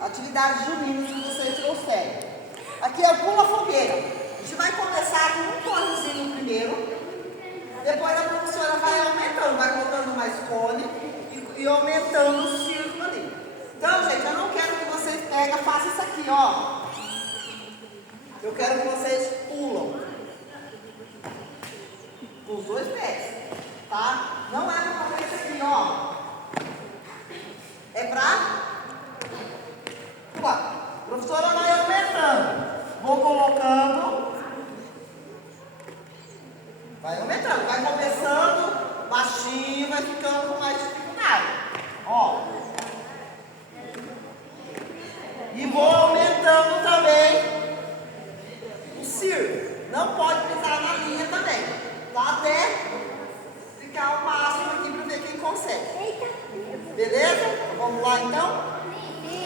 atividades juninas que vocês trouxeram. Aqui é o pula-fogueira. A gente vai começar com um conezinho primeiro. Depois a professora vai aumentando, vai botando mais cone e aumentando o círculo ali. Então, gente, eu não quero que vocês peguem, façam isso aqui, ó. Eu quero que vocês pulam com os dois pés, tá? Não é pra fazer isso aqui, ó. É pra pular. A professora vai aumentando. Vou colocando. Vai aumentando. Vai começando baixinho, vai ficando com mais dificuldade. Ó. E vou aumentando também o círculo. Não pode